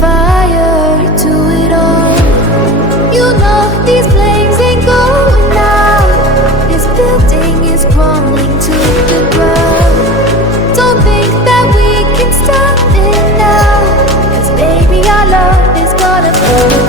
fire to it all. You know these flames ain't going out. This building is crumbling to the ground. Don't think that we can stop it now, 'cause baby our love is gonna burn.